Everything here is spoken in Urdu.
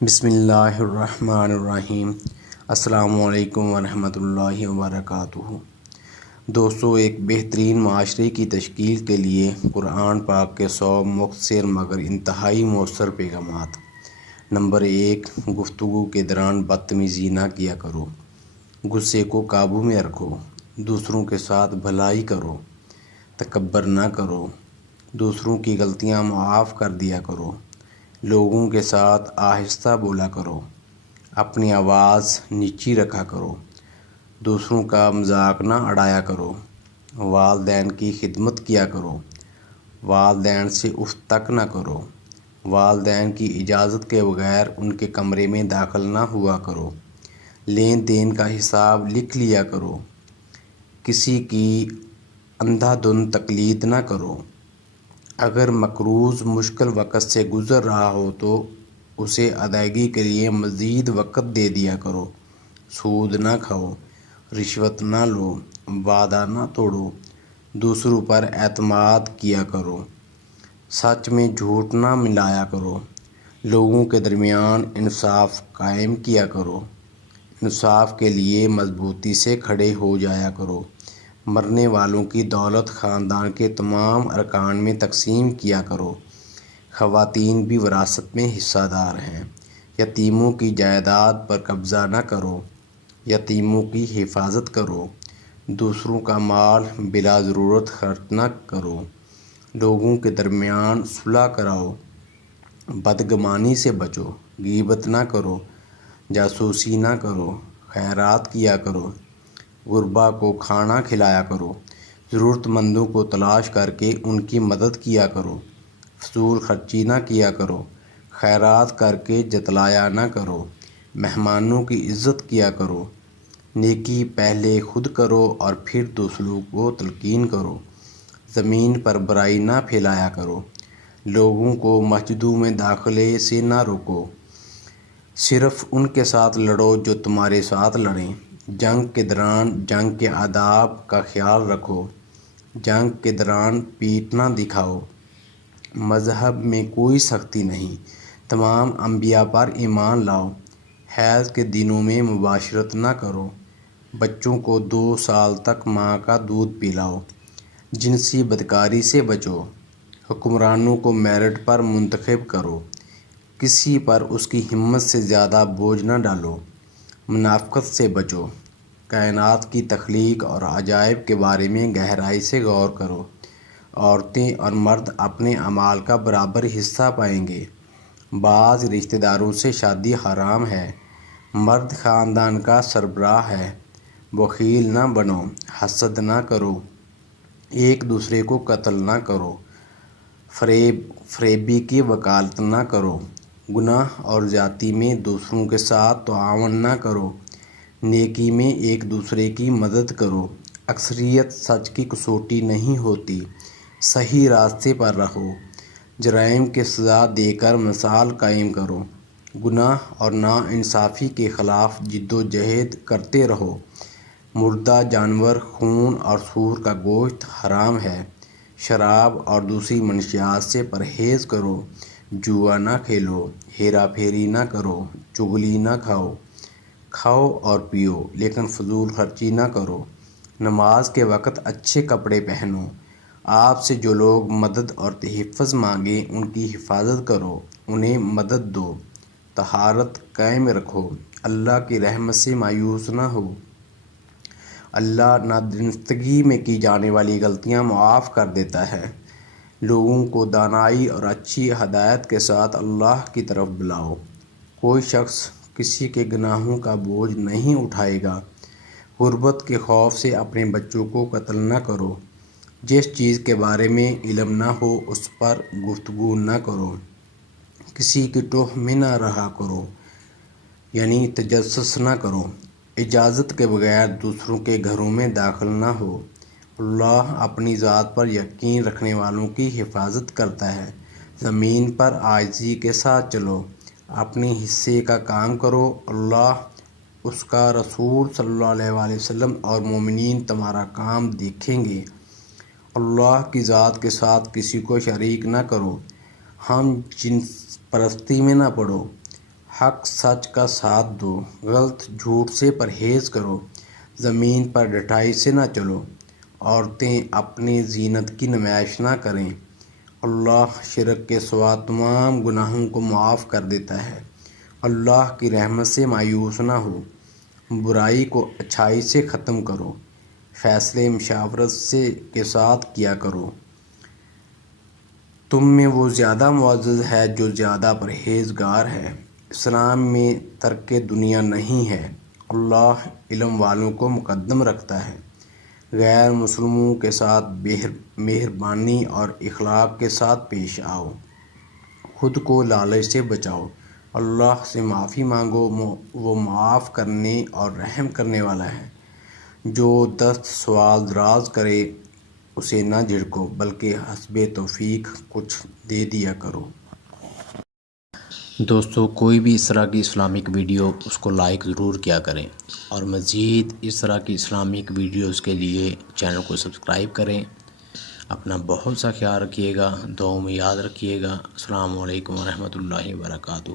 بسم اللہ الرحمن الرحیم۔ السلام علیکم ورحمۃ اللہ وبرکاتہ۔ دوستو، ایک بہترین معاشرے کی تشکیل کے لیے قران پاک کے 100 مختصر مگر انتہائی موثر پیغامات۔ نمبر 1، گفتگو کے دوران بدتمیزی نہ کیا کرو۔ غصے کو قابو میں رکھو۔ دوسروں کے ساتھ بھلائی کرو۔ تکبر نہ کرو۔ دوسروں کی غلطیاں معاف کر دیا کرو۔ لوگوں کے ساتھ آہستہ بولا کرو۔ اپنی آواز نیچی رکھا کرو۔ دوسروں کا مذاق نہ اڑایا کرو۔ والدین کی خدمت کیا کرو۔ والدین سے اف تک نہ کرو۔ والدین کی اجازت کے بغیر ان کے کمرے میں داخل نہ ہوا کرو۔ لین دین کا حساب لکھ لیا کرو۔ کسی کی اندھا دھند تقلید نہ کرو۔ اگر مقروض مشکل وقت سے گزر رہا ہو تو اسے ادائیگی کے لیے مزید وقت دے دیا کرو۔ سود نہ کھاؤ۔ رشوت نہ لو۔ وعدہ نہ توڑو۔ دوسروں پر اعتماد کیا کرو۔ سچ میں جھوٹ نہ ملایا کرو۔ لوگوں کے درمیان انصاف قائم کیا کرو۔ انصاف کے لیے مضبوطی سے کھڑے ہو جایا کرو۔ مرنے والوں کی دولت خاندان کے تمام ارکان میں تقسیم کیا کرو۔ خواتین بھی وراثت میں حصہ دار ہیں۔ یتیموں کی جائیداد پر قبضہ نہ کرو۔ یتیموں کی حفاظت کرو۔ دوسروں کا مال بلا ضرورت خرچ نہ کرو۔ لوگوں کے درمیان صلح کراؤ۔ بدگمانی سے بچو۔ غیبت نہ کرو۔ جاسوسی نہ کرو۔ خیرات کیا کرو۔ غربا کو کھانا کھلایا کرو۔ ضرورت مندوں کو تلاش کر کے ان کی مدد کیا کرو۔ فضول خرچی نہ کیا کرو۔ خیرات کر کے جتلایا نہ کرو۔ مہمانوں کی عزت کیا کرو۔ نیکی پہلے خود کرو اور پھر دوسروں کو تلقین کرو۔ زمین پر برائی نہ پھیلایا کرو۔ لوگوں کو مسجدوں میں داخلے سے نہ روکو۔ صرف ان کے ساتھ لڑو جو تمہارے ساتھ لڑیں۔ جنگ کے دوران جنگ کے آداب کا خیال رکھو۔ جنگ کے دوران پیٹھ نہ دکھاؤ۔ مذہب میں کوئی سختی نہیں۔ تمام انبیاء پر ایمان لاؤ۔ حیض کے دنوں میں مباشرت نہ کرو۔ بچوں کو 2 سال تک ماں کا دودھ پلاؤ۔ جنسی بدکاری سے بچو۔ حکمرانوں کو میرٹ پر منتخب کرو۔ کسی پر اس کی ہمت سے زیادہ بوجھ نہ ڈالو۔ منافقت سے بچو۔ کائنات کی تخلیق اور عجائب کے بارے میں گہرائی سے غور کرو۔ عورتیں اور مرد اپنے اعمال کا برابر حصہ پائیں گے۔ بعض رشتہ داروں سے شادی حرام ہے۔ مرد خاندان کا سربراہ ہے۔ بخیل نہ بنو۔ حسد نہ کرو۔ ایک دوسرے کو قتل نہ کرو۔ فریبی کی وکالت نہ کرو۔ گناہ اور زیادتی میں دوسروں کے ساتھ تعاون نہ کرو۔ نیکی میں ایک دوسرے کی مدد کرو۔ اکثریت سچ کی کسوٹی نہیں ہوتی۔ صحیح راستے پر رہو۔ جرائم کی سزا دے کر مثال قائم کرو۔ گناہ اور ناانصافی کے خلاف جد و جہد کرتے رہو۔ مردہ جانور، خون اور سور کا گوشت حرام ہے۔ شراب اور دوسری منشیات سے پرہیز کرو۔ جوا نہ کھیلو۔ ہیرا پھیری نہ کرو۔ چغلی نہ کھاؤ۔ کھاؤ اور پیو لیکن فضول خرچی نہ کرو۔ نماز کے وقت اچھے کپڑے پہنو۔ آپ سے جو لوگ مدد اور تحفظ مانگیں ان کی حفاظت کرو۔ انہیں مدد دو۔ طہارت قائم رکھو۔ اللہ کی رحمت سے مایوس نہ ہو۔ اللہ نادرستگی میں کی جانے والی غلطیاں معاف کر دیتا ہے۔ لوگوں کو دانائی اور اچھی ہدایت کے ساتھ اللہ کی طرف بلاؤ۔ کوئی شخص کسی کے گناہوں کا بوجھ نہیں اٹھائے گا۔ غربت کے خوف سے اپنے بچوں کو قتل نہ کرو۔ جس چیز کے بارے میں علم نہ ہو اس پر گفتگو نہ کرو۔ کسی کی ٹوہ میں نہ رہا کرو، یعنی تجسس نہ کرو۔ اجازت کے بغیر دوسروں کے گھروں میں داخل نہ ہو۔ اللہ اپنی ذات پر یقین رکھنے والوں کی حفاظت کرتا ہے۔ زمین پر عاجزی کے ساتھ چلو۔ اپنے حصے کا کام کرو۔ اللہ، اس کا رسول صلی اللہ علیہ وآلہ وسلم اور مومنین تمہارا کام دیکھیں گے۔ اللہ کی ذات کے ساتھ کسی کو شریک نہ کرو۔ ہم جنس پرستی میں نہ پڑو۔ حق سچ کا ساتھ دو، غلط جھوٹ سے پرہیز کرو، زمین پر ڈٹائی سے نہ چلو، عورتیں اپنی زینت کی نمائش نہ کریں۔ اللہ شرک کے سوا تمام گناہوں کو معاف کر دیتا ہے۔ اللہ کی رحمت سے مایوس نہ ہو، برائی کو اچھائی سے ختم کرو، فیصلے مشاورت کے ساتھ کیا کرو۔ تم میں وہ زیادہ معزز ہے جو زیادہ پرہیزگار ہے۔ اسلام میں ترک دنیا نہیں ہے۔ اللہ علم والوں کو مقدم رکھتا ہے۔ غیر مسلموں کے ساتھ مہربانی اور اخلاق کے ساتھ پیش آؤ۔ خود کو لالچ سے بچاؤ۔ اللہ سے معافی مانگو، وہ معاف کرنے اور رحم کرنے والا ہے۔ جو دست سوال دراز کرے اسے نہ جھڑکو، بلکہ حسب توفیق کچھ دے دیا کرو۔ دوستو، کوئی بھی اس طرح کی اسلامک ویڈیو اس کو لائک ضرور کیا کریں، اور مزید اس طرح کی اسلامک ویڈیوز کے لیے چینل کو سبسکرائب کریں۔ اپنا بہت سا خیال رکھیے گا، دعاؤں میں یاد رکھیے گا۔ السلام علیکم ورحمۃ اللہ وبرکاتہ۔